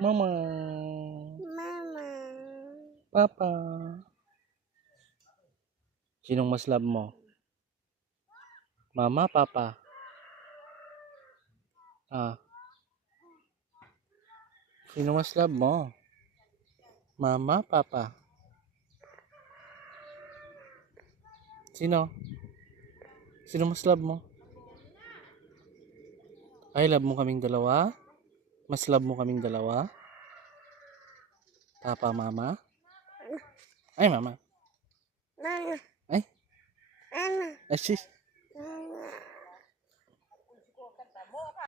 Mama. Mama. Papa. Sinong mas love mo? Mama, papa? Ah. Sino mas love mo? Mama, papa? Sino? Sino mas love mo? Ay, love mo kaming dalawa? Mas love mo kaming dalawa? Papa, mama? Ay, mama. Mama. Ay. Mama. Ay, sis.